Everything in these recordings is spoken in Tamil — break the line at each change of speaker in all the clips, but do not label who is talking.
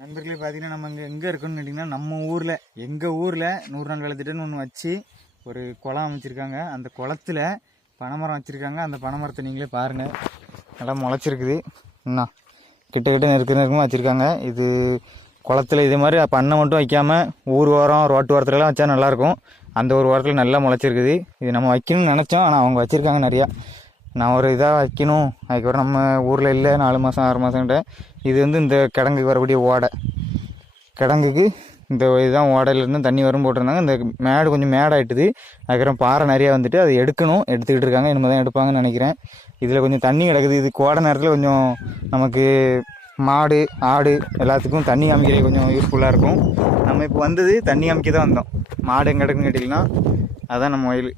நண்பர்களே பார்த்தீங்கன்னா நம்ம இங்கே எங்கே இருக்கோன்னு கேட்டிங்கன்னா நம்ம ஊரில் எங்கள் ஊரில் நூறு நாள் வேலை ஒன்று வச்சு ஒரு குளம் அமைச்சிருக்காங்க. அந்த குளத்துல பனைமரம் வச்சுருக்காங்க. அந்த பனைமரத்தை நீங்களே பாருங்கள் நல்லா முளைச்சிருக்குது. என்ன கிட்ட கிட்ட நெருக்க நெருக்கமாக வச்சுருக்காங்க. இது குளத்துல இதே மாதிரி பண்ணை மட்டும் வைக்காமல் ஊர் ஓரம் ரோட்டு ஓரத்துலலாம் வச்சா நல்லாயிருக்கும் அந்த ஒரு ஓரத்தில் நல்லா முளைச்சிருக்குது. இது நம்ம வைக்கணும்னு நினச்சோம். ஆனால் அவங்க வச்சுருக்காங்க நிறையா. நான் ஒரு இதாக வைக்கணும். அதுக்கப்புறம் நம்ம ஊரில் இல்லை நாலு மாதம் ஆறு மாதம்கிட்ட இது வந்து இந்த கிடங்குக்கு வரக்கூடிய ஓடை. கிடங்குக்கு இந்த இதுதான் ஓடையிலேருந்து தண்ணி வரும் போட்டிருந்தாங்க. இந்த மேடு கொஞ்சம் மேடாயிட்டுது. அதுக்கப்புறம் பாறை நிறையா வந்துட்டு அதை எடுக்கணும். எடுத்துக்கிட்டு இருக்காங்க. இனிமேல் தான் எடுப்பாங்கன்னு நினைக்கிறேன். இதில் கொஞ்சம் தண்ணி கிடக்குது. இது கோடை நேரத்தில் கொஞ்சம் நமக்கு மாடு ஆடு எல்லாத்துக்கும் தண்ணி காமிக்கிறது கொஞ்சம் யூஸ்ஃபுல்லாக இருக்கும். நம்ம இப்போ வந்தது தண்ணி காமிக்க தான் வந்தோம். மாடு எங்கே கிடக்குன்னு கேட்டிங்கன்னா அதுதான் நம்ம வயல்.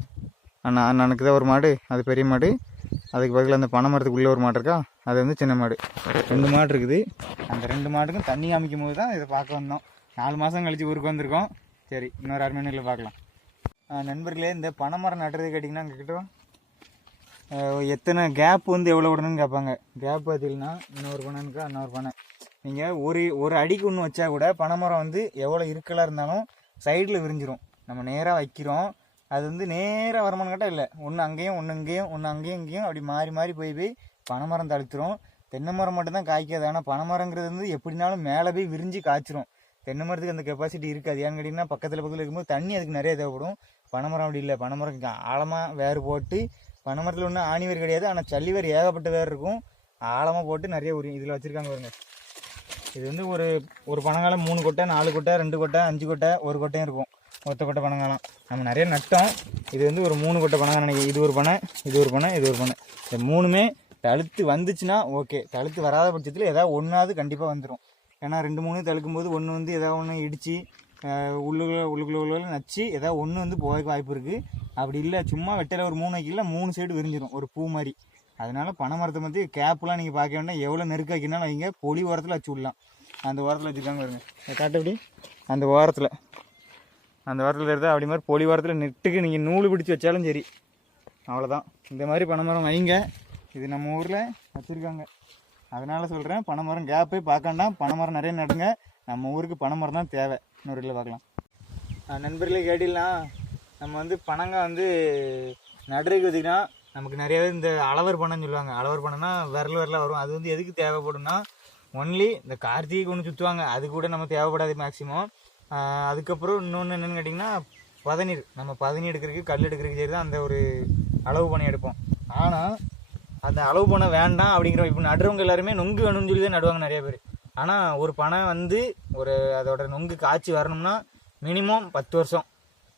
அண்ணா அண்ணனுக்கு தான் ஒரு மாடு. அது பெரிய மாடு. அதுக்கு பக்கத்தில் அந்த பனை மரத்துக்குள்ளே ஒரு மாடு இருக்கா? அது வந்து சின்ன மாடு. ரெண்டு மாடு இருக்குது. அந்த ரெண்டு மாட்டுக்கும் தண்ணி காமிக்கும் போது தான் இதை பார்க்க வந்தோம். நாலு மாதம் கழித்து ஊருக்கு வந்திருக்கோம். சரி இன்னொரு அரை மணியில் பார்க்கலாம். நண்பர்களே இந்த பனை மரம் நட்டுறது கேட்டிங்கன்னா அங்கே கிட்ட எத்தனை கேப் வந்து எவ்வளோ விடணும்னு கேட்பாங்க. கேப் பார்த்தீங்கன்னா இன்னொரு பனைக்கா இன்னொரு பனை. நீங்கள் ஒரு ஒரு அடிக்கு ஒன்று வச்சா கூட பனைமரம் வந்து எவ்வளோ இருக்கலாக இருந்தாலும் சைடில் விரிஞ்சிரும். நம்ம நேராக வைக்கிறோம். அது வந்து நேராக வருமானம் கேட்டால் இல்லை. ஒன்று அங்கேயும் ஒன்று இங்கேயும் ஒன்று அங்கேயும் இங்கேயும் அப்படி மாறி மாறி போய் போய் பனைமரம் தடுத்துரும். தென்னை மரம் மட்டும்தான் காய்க்காது. ஆனால் பனைமரங்கிறது வந்து எப்படினாலும் மேலே போய் விரிஞ்சு காய்ச்சிரும். தென்னை மரத்துக்கு அந்த கெப்பாசிட்டி இருக்காது. ஏன்னு கேட்டிங்கன்னா பக்கத்தில் பக்கத்தில் இருக்கும்போது தண்ணி அதுக்கு நிறைய தேவைப்படும். பனைமரம் அப்படி இல்லை. பனைமரம் ஆழமாக வேர் போட்டு பனைமரத்தில் ஒன்றும் ஆணிவர் கிடையாது. ஆனால் சல்லிவர் ஏகப்பட்ட வேர் இருக்கும். ஆழமாக போட்டு நிறைய உரியும் இதில் வச்சுருக்காங்க பாருங்க. இது வந்து ஒரு ஒரு பனங்காலம் மூணு கொட்டை நாலு கொட்டை ரெண்டு கொட்டை அஞ்சு கொட்டை ஒரு கொட்டையும் இருக்கும். ஒத்த கொட்டை பனங்காலாம் நம்ம நிறைய நட்டோம். இது வந்து ஒரு மூணு கொட்டை பனங்காய் நினைக்கிறேன். இது ஒரு பனை இது ஒரு பனை இது ஒரு பனை இந்த மூணுமே தழுத்து வந்துச்சுன்னா ஓகே. தழுத்து வராத பட்சத்தில் ஏதாவது ஒன்றாவது கண்டிப்பாக வந்துடும் ஏன்னா ரெண்டு மூணு தழுக்கும் போது ஒன்று வந்து ஏதாவது ஒன்று இடித்து உள்ளுக்குள்ள உள்ளுக்குள்ள உள்ள நச்சு ஏதாவது ஒன்று வந்து போக வாய்ப்பு இருக்குது அப்படி இல்லை சும்மா வெட்டையில் ஒரு மூணு வைக்கல மூணு சைடு விரிஞ்சிடும் ஒரு பூ மாதிரி. அதனால் பனை மரத்தை பற்றி கேப்லாம் நீங்கள் பார்க்க வேண்டாம். எவ்வளோ நெருக்க வைக்கணும் வைங்க. பொலி ஓரத்தில் வச்சு விடலாம். அந்த ஓரத்தில் வச்சுருக்காங்க பாருங்க. காட்டுப்படி அந்த ஓரத்தில். அந்த வாரத்தில் இருந்தால் அப்படி மாதிரி பொலி வாரத்தில் நெட்டுக்கு நீங்கள் நூல் பிடிச்சி வச்சாலும் சரி. அவ்வளோதான் இந்த மாதிரி பனை மரம் வைங்க. இது நம்ம ஊரில் வச்சுருக்காங்க. அதனால் சொல்கிறேன் பனை மரம் கேப்பே பார்க்கண்டாம் பனை மரம் நிறைய நடுங்க. நம்ம ஊருக்கு பனை மரம் தான் தேவை. இன்னொரு இல்லை பார்க்கலாம். நண்பர்களே கேட்டிடலாம் நம்ம வந்து பனங்காய் வந்து நடுறதுக்கு பார்த்தீங்கன்னா நமக்கு நிறையாவே இந்த அளவர் பணம்னு சொல்லுவாங்க. அளவர் பணம்னா விரல் விரலாக வரும். அது வந்து எதுக்கு தேவைப்படும்னா ஒன்லி இந்த கார்த்திகை ஒன்று சுற்றுவாங்க அது கூட நம்ம தேவைப்படாது மேக்ஸிமம் அதுக்கப்புறம் இன்னொன்று என்னென்னு கேட்டிங்கன்னா பதநீர். நம்ம பதநீர் எடுக்கிறதுக்கு கல் எடுக்கிறதுக்கு சரி தான் அந்த ஒரு அளவு பணம் எடுப்போம். ஆனால் அந்த அளவு பண்ண வேண்டாம் அப்படிங்கிற இப்போ நடுறவங்க எல்லாருமே நொங்கு வேணும்னு சொல்லி தான் நடுவாங்க நிறைய பேர். ஆனால் ஒரு பனை வந்து ஒரு அதோட நொங்கு காய்ச்சி வரணும்னா மினிமம் பத்து வருஷம்.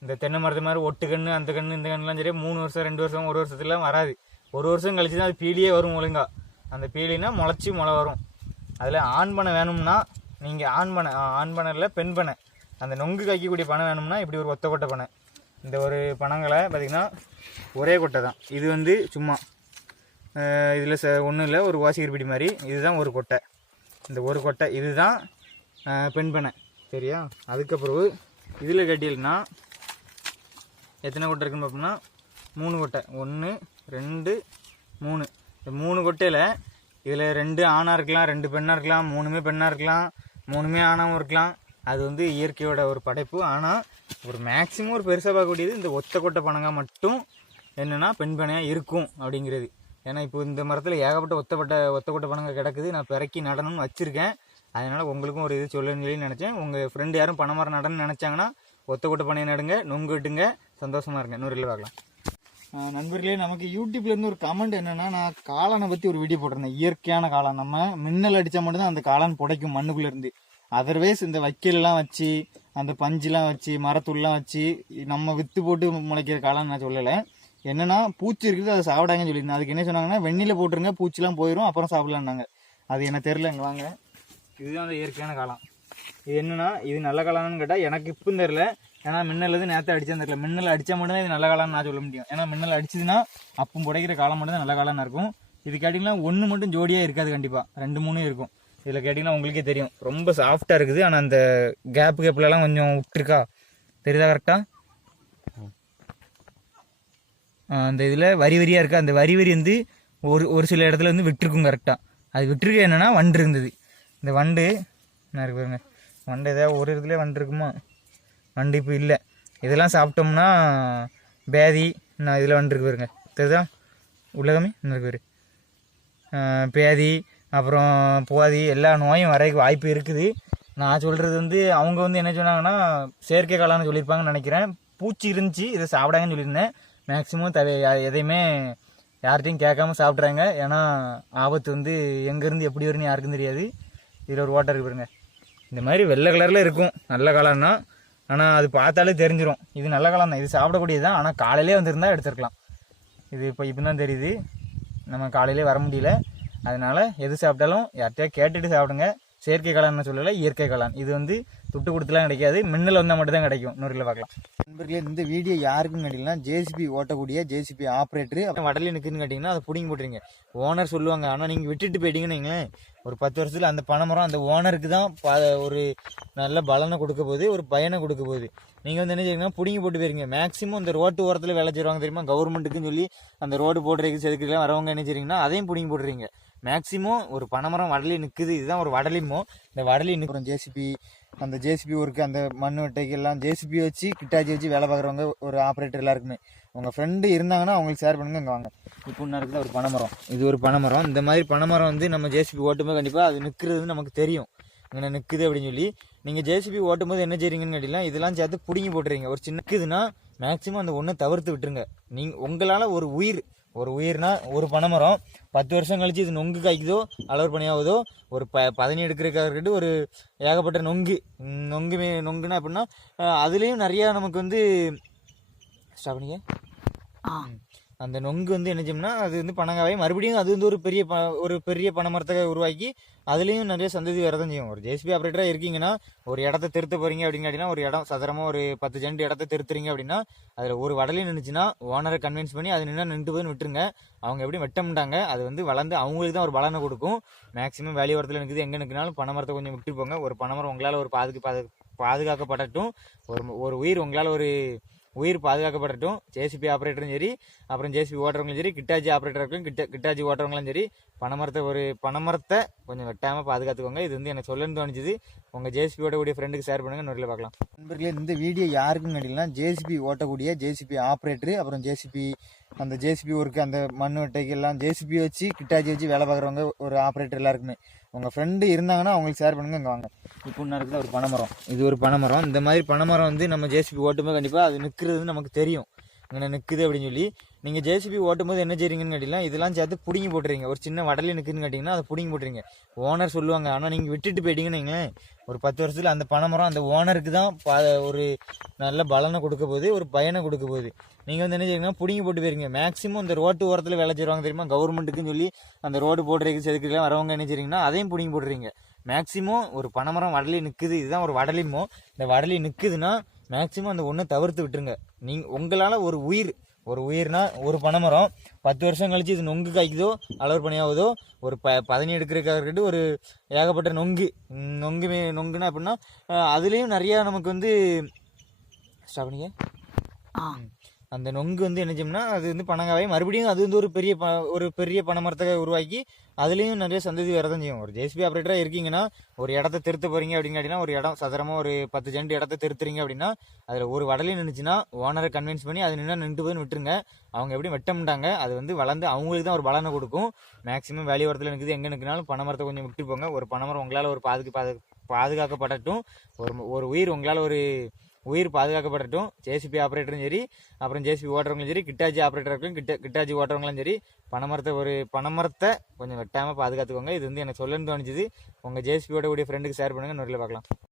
இந்த தென்னை மரத்து மாதிரி ஒட்டு கன்று அந்த கன்று இந்த கன்றுலாம் சரி மூணு வருஷம் ரெண்டு வருஷம் ஒரு வருஷத்துலாம் வராது. ஒரு வருஷம் கழிச்சு தான் அது பீலியே வரும் ஒழுங்கா. அந்த பீலினா முளைச்சி முளை வரும். அதில் ஆண் பனை வேணும்னா நீங்கள் ஆண் பனை ஆண் பனை இல்லை பெண் பனை அந்த நொங்கு காய்க்கக்கூடிய பனை வேணும்னா இப்படி ஒரு ஒத்த கொட்டை பனை இந்த ஒரு பனங்களை பார்த்திங்கன்னா ஒரே கொட்டை தான். இது வந்து சும்மா இதில் ச ஒன்றும் இல்லை ஒரு வாசிகிருப்பிடி மாதிரி. இதுதான் ஒரு கொட்டை. இந்த ஒரு கொட்டை இதுதான் தான் பெண் பனை. சரியா? அதுக்கப்புறம் இதில் கட்டியல்னா எத்தனை கொட்டை இருக்குன்னு பார்ப்போம்னா மூணு கொட்டை. ஒன்று ரெண்டு மூணு. இந்த மூணு கொட்டையில் இதில் ரெண்டு ஆணாக இருக்கலாம் ரெண்டு பெண்ணாக இருக்கலாம் மூணுமே பெண்ணாக இருக்கலாம் மூணுமே ஆணாகவும் இருக்கலாம். அது வந்து இயற்கையோட ஒரு படைப்பு. ஆனால் ஒரு மேக்ஸிமம் ஒரு பெருசாக பார்க்கக்கூடியது இந்த ஒத்த கொட்டை பனங்காய் மட்டும் என்னென்னா பெண் பனையாக இருக்கும் அப்படிங்கிறது. ஏன்னா இப்போ இந்த மரத்தில் ஏகப்பட்ட ஒத்தப்பட்ட ஒத்த கொட்டை பனங்காய் கிடக்குது. நான் பிறக்கி நடணும்னு வச்சுருக்கேன். அதனால் உங்களுக்கும் ஒரு இது சொல்லணும்னு சொல்லி நினச்சேன். உங்கள் ஃப்ரெண்டு யாரும் பனை மரம் நடனம் நினச்சாங்கன்னா ஒத்த கொட்டை பனையை நடுங்க நொங்கிட்டுங்க சந்தோஷமாக இருங்க. நூறில் பார்க்கலாம். நண்பர்களே நமக்கு யூடியூப்லேருந்து ஒரு கமெண்ட் என்னென்னா நான் காளானை பற்றி ஒரு வீடியோ போட்டிருந்தேன். இயற்கையான காளான். நம்ம மின்னல் அடித்தா மட்டும்தான் அந்த காளான் புடைக்கும் மண்ணுக்குள்ளேருந்து அதர்வைஸ் இந்த வைக்கல்லாம் வச்சு அந்த பஞ்சுலாம் வச்சு மரத்துள்ளாம் வச்சு நம்ம விற்று போட்டு முளைக்கிற காலம்னு நான் சொல்லலை. என்னன்னா பூச்சி இருக்குது அதை சாப்பிடாங்கன்னு சொல்லியிருந்தேன். அதுக்கு என்ன சொன்னாங்கன்னா வெண்ணில போட்டுருங்க பூச்சிலாம் போயிடும் அப்புறம் சாப்பிடலான்னாங்க. அது எனக்கு தெரில இங்கே வாங்க. இதுதான் அந்த இயற்கையான காலம். இது என்னன்னா இது நல்ல காலம்னு கேட்டால் எனக்கு இப்போ தெரில ஏன்னா மின்னல் வந்து நேரத்தை அடிச்சா தெரில மின்னல் அடித்தா மட்டும்தான் இது நல்ல காலம்னு நான் சொல்ல முடியும். ஏன்னா மின்னல் அடிச்சதுன்னா அப்போ புடைக்கிற காலம் மட்டும் தான் நல்ல காலம்னு இருக்கும். இது கேட்டிங்கன்னா ஒன்று மட்டும் ஜோடியாக இருக்காது கண்டிப்பாக ரெண்டு மூணும் இருக்கும். இதில் கேட்டிங்கன்னா உங்களுக்கே தெரியும். ரொம்ப சாஃப்டாக இருக்குது. ஆனால் அந்த கேப்பு கேப்லலாம் கொஞ்சம் விட்டுருக்கா தெரியுதா கரெக்டாக அந்த இதில் வரி வரியாக இருக்கா? அந்த வரி வரி வந்து ஒரு ஒரு சில இடத்துல வந்து விட்டுருக்கும் கரெக்டாக அது விட்டுருக்கு என்னென்னா வண்டு இருந்தது. இந்த வண்டு என்ன இருக்கு பாருங்க. வண்டு ஏதாவது ஒரு இடத்துல வண்டு இருக்குமா? வண்டு இப்போ இல்லை. இதெல்லாம் சாப்பிட்டோம்னா பேதி நான் இதில் வண்டு இருக்கு பாருங்க. தெரியுதா? உலகமே என்ன இருக்கு பேதி அப்புறம் போதி எல்லா நோயும் வரைக்கு வாய்ப்பு இருக்குது. நான் சொல்கிறது வந்து அவங்க வந்து என்ன சொன்னாங்கன்னா செயற்கை காளான்னு சொல்லியிருப்பாங்கன்னு நினைக்கிறேன். பூச்சி இருந்துச்சு இதை சாப்பிடாங்கன்னு சொல்லியிருந்தேன். மேக்ஸிமம் தவை எதையுமே யார்கிட்டையும் கேட்காம சாப்பிட்றாங்க. ஏன்னா ஆபத்து வந்து எங்கேருந்து எப்படி வரும்னு யாருக்கும் தெரியாது. இதில் ஒரு ஓட்டர் இருக்கு பாருங்க. இந்த மாதிரி வெள்ளை கலரில் இருக்கும். நல்ல காளான்னா ஆனால் அது பார்த்தாலே தெரிஞ்சிரும். இது நல்ல காளான் தான். இது சாப்பிடக்கூடியது தான். ஆனால் காலையிலே வந்திருந்தால் எடுத்துருக்கலாம். இது இப்போ இப்போ தான் தெரியுது. நம்ம காலையிலே வர முடியல. அதனால் எது சாப்பிட்டாலும் யார்கிட்டயா கேட்டுட்டு சாப்பிடுங்க. செயற்கை கலான்னு சொல்லலை இயற்கை கலான் இது வந்து துட்டு கொடுத்துலாம் கிடைக்காது. மின்னல் வந்தால் மட்டும் தான் கிடைக்கும். நூறில் பார்க்கலாம். நண்பர்களே இந்த வீடியோ யாருக்கும் கேட்டிங்கன்னா ஜேசிபி ஓட்டக்கூடிய ஜேசிபி ஆப்ரேட்டரு அப்புறம் வடலில் நிற்குதுன்னு கேட்டிங்கன்னா அதை பிடிங்கி போட்டுருங்க. ஓனர் சொல்லுவாங்க. ஆனால் நீங்கள் விட்டுட்டு போயிட்டீங்கன்னு வைங்களேன், ஒரு பத்து வருஷத்தில் அந்த பணமரம் அந்த ஓனருக்கு தான் ப ஒரு நல்ல பலனை கொடுக்க போகுது ஒரு பயனை கொடுக்க போகுது. நீங்கள் வந்து என்ன செய்யுங்கன்னா பிடிங்கி போட்டு போயிருங்க. மேக்ஸிமம் இந்த ரோட்டு ஓரத்தில் வேலை செய்வாங்க தெரியுமா? கவர்மெண்ட்டுக்குன்னு சொல்லி அந்த ரோடு போடுறதுக்கு செதுக்கிறதுலாம் வரவங்க என்ன செய்றீங்கன்னா அதையும் பிடிங்கி போட்டுறீங்க மேக்ஸிமம் ஒரு பனைமரம் வடலி நிற்குது இதுதான் ஒரு வடலிமோ இந்த வடலி நிற்கிறோம் ஜேசிபி அந்த ஜேசிபி ஒர்க்கு அந்த மண் வெட்டைக்கு எல்லாம் ஜேசிபி வச்சு கிட்டாச்சி வச்சு வேலை பார்க்குறவங்க ஒரு ஆப்ரேட்டர் எல்லாருக்குமே. உங்கள் ஃப்ரெண்டு இருந்தாங்கன்னா அவங்களுக்கு ஷேர் பண்ணுங்க இங்கே வாங்க. இப்போ ஒன்றா இருக்குது ஒரு பனைமரம். இது ஒரு பனைமரம். இந்த மாதிரி பனைமரம் வந்து நம்ம ஜேசிபி ஓட்டும்போது கண்டிப்பாக அது நிற்கிறதுன்னு நமக்கு தெரியும். இங்கே நிற்குது அப்படின்னு சொல்லி. நீங்கள் ஜேசிபி ஓட்டும்போது என்ன செய்றீங்கன்னு கேட்டீங்கன்னா இதெல்லாம் சேர்த்து பிடுங்கி போட்டுறீங்க. ஒரு சின்ன நிற்குதுன்னா மேக்ஸிமம் அந்த ஒன்றை தவிர்த்து விட்டுருங்க. நீங்கள் உங்களால் ஒரு உயிர் ஒரு உயிர்னா ஒரு பனைமரம். பத்து வருஷம் கழிச்சு இது நொங்கு காய்க்குதோ அளவு பணியாகுதோ ஒரு ப பதனி எடுக்கிறதுக்காக இருக்கட்டும் ஒரு ஏகப்பட்ட நொங்கு. நொங்கு மே நொங்குனா அப்படின்னா அதுலேயும் நிறையா நமக்கு வந்து ஸ்டாப் பண்ணிங்க ம். அந்த நொங்கு வந்து என்ன அது வந்து பனங்காய் மறுபடியும் அது வந்து ஒரு பெரிய ப ஒரு பெரிய பனைமரத்தை உருவாக்கி அதுலேயும் நிறைய சந்ததி வரதான் செய்யும். ஒரு ஜேசிபி ஆப்ரேட்டராக இருக்கீங்கன்னா ஒரு இடத்த திருத்த போகிறீங்க அப்படின்னு கேட்டிங்கன்னா ஒரு இடம் சதுரமாக ஒரு பத்து சென்ட் இடத்த திருத்துறீங்க அப்படின்னா அதில் ஒரு வடலையும் நின்றுச்சுன்னா ஓனரை கன்வின்ஸ் பண்ணி அது நின்று நின்று போய் விட்டுருங்க. அவங்க எப்படி வெட்டமுட்டாங்க அது வந்து வளர்ந்து அவங்களுக்கு தான் ஒரு பலனை கொடுக்கும். மேக்ஸிமம் வேலி உரத்தில் நிற்குது எங்கே நிற்கினாலும் பனைமரத்தை கொஞ்சம் விட்டு போங்க. ஒரு பனைமரம் உங்களால் ஒரு பாதுக்கு பாது பாதுகாக்கப்படட்டும். ஒரு ஒரு உயிர் உங்களால் ஒரு உயிர் பாதுகாக்கப்படட்டும். ஜேசிபி ஆப்ரேட்டரும் சரி அப்புறம் ஜேசிபி ஓட்டுறவங்களும் சரி கிட்டாச்சி ஆப்ரேட்டருக்கும் கிட்ட கிட்டாச்சி ஓட்டுறவங்களும் சரி பனைமரத்தை ஒரு பனைமரத்தை கொஞ்சம் வெட்டாமல் பாதுகாத்துக்கோங்க. இது வந்து எனக்கு சொல்லணும்னு தோணுச்சுது. உங்கள் ஜேசிபி ஓட்டக்கூடிய ஃப்ரெண்டுக்கு ஷேர் பண்ணுங்கள் நொறியில் பார்க்கலாம். நண்பர்களே இந்த வீடியோ யாருக்குன்னு கேட்டீங்கன்னா ஜேசிபி ஓட்டக்கூடிய ஜேசிபி ஆப்ரேட்டரு அப்புறம் ஜேசிபி அந்த ஜேசிபி ஒர்க்கு அந்த மண் வெட்டைக்கு எல்லாம் ஜேசிபி வச்சு கிட்டாச்சி வச்சு வேலை பார்க்குறவங்க ஒரு ஆப்ரேட்டர் எல்லாருக்குமே. உங்கள் ஃப்ரெண்டு இருந்தாங்கன்னா அவங்களுக்கு ஷேர் பண்ணுங்க இங்கே வாங்க. இப்போ ஒன்று இருக்குது ஒரு பனைமரம் இது ஒரு பனைமரம் இந்த மாதிரி பனைமரம் வந்து நம்ம ஜேசிபி ஓட்டும்போது கண்டிப்பாக அது நிற்கிறது நமக்கு தெரியும். இங்கே நிற்குது அப்படின்னு சொல்லி. நீங்கள் ஜேசிபி ஓட்டும்போது என்ன செய்றீங்கன்னு கேட்டிங்கன்னா இதெல்லாம் சேர்த்து பிடிங்கி போட்டுறீங்க. ஒரு சின்ன வடலி நிற்குதுன்னு கேட்டிங்கன்னா அதை பிடிங்கி போட்டுறீங்க. ஓனர் சொல்லுவாங்க. ஆனால் நீங்கள் விட்டுட்டு போயிட்டீங்கன்னு ஒரு பத்து வருஷத்தில் அந்த பனைமரம் அந்த ஓனருக்கு தான் ப ஒரு நல்ல பலனை கொடுக்க போகுது ஒரு பயனை கொடுக்க போகுது. நீங்கள் வந்து என்ன செய்யுங்கன்னா பிடுங்கி போட்டு போயிருங்க. மேக்ஸிமம் இந்த ரோட்டு ஓரத்தில் செய்வாங்க தெரியுமா? கவர்மெண்ட்டுக்குன்னு சொல்லி அந்த ரோடு போடுறதுக்கு செதுக்கலாம் வரவங்க என்ன செய்றீங்கன்னா அதையும் பிடுங்கி போட்டுறீங்க. மேக்ஸிமம் ஒரு பனைமரம் வடலி நிற்குது இதுதான் ஒரு வடலிமோ இந்த வடலி நிற்குதுன்னா மேக்ஸிமம் அந்த ஒன்றை தவிர்த்து விட்டுருங்க. நீங்கள் உங்களால் ஒரு உயிர் ஒரு உயிர்னா ஒரு பனைமரம் பத்து வருஷம் கழிச்சு இது நொங்கு காய்க்குதோ அளவு பணியாகுதோ ஒரு ப பதனி எடுக்கிறதுக்காக இருக்கட்டும் ஒரு ஏகப்பட்ட நொங்கு நொங்கு நொங்குனா அப்படின்னா அதுலேயும் நிறையா நமக்கு வந்து ஸ்டாப் பண்ணிங்க ம். அந்த நொங்கு வந்து என்ன அது வந்து பனங்காய் மறுபடியும் அது வந்து ஒரு பெரிய ப ஒரு பெரிய பனைமரத்தை உருவாக்கி அதுலேயும் நிறைய சந்ததி வரதான் செய்யும். ஒரு ஜேசிபி ஆப்ரேட்டராக இருக்கீங்கன்னா ஒரு இடத்த திருத்த போகிறீங்க அப்படின்னு கேட்டிங்கன்னா ஒரு இடம் சதுரமாக ஒரு பத்து சென்ட் இடத்த திருத்துறீங்க அப்படின்னா அதில் ஒரு வடலையும் நின்றுச்சுன்னா ஓனரை கன்வின்ஸ் பண்ணி அது நின்று நின்று போய் விட்டுருங்க. அவங்க எப்படி வெட்டமுட்டாங்க அது வந்து வளர்ந்து அவங்களுக்கு தான் ஒரு பலனை கொடுக்கும். மேக்ஸிமம் வேலி உரத்தில் நிற்குது எங்கே நிற்கினாலும் பனைமரத்தை கொஞ்சம் விட்டு போங்க. ஒரு பனைமரம் உங்களால் ஒரு பாதுக்கு பாது பாதுகாக்கப்படட்டும். ஒரு ஒரு உயிர் உங்களால் ஒரு உயிர் பாதுகாக்கப்படட்டும். ஜேசிபி ஆப்ரேட்டரும் சரி அப்புறம் ஜேசிபி ஓட்டுறவங்களும் சரி கிட்டாச்சி ஆப்ரேட்டருக்கும் கிட்ட கிட்டாச்சி ஓட்டுறவங்களும் சரி பனைமரத்தை ஒரு பனைமரத்தை கொஞ்சம் வெட்டாமல் பாதுகாத்துக்கோங்க. இது வந்து எனக்கு சொல்லணும்னு தோணுச்சுது. உங்கள் ஜேசிபி ஓடக்கூடிய ஃப்ரெண்டுக்கு ஷேர் பண்ணுங்கள் நொறியில் பார்க்கலாம்.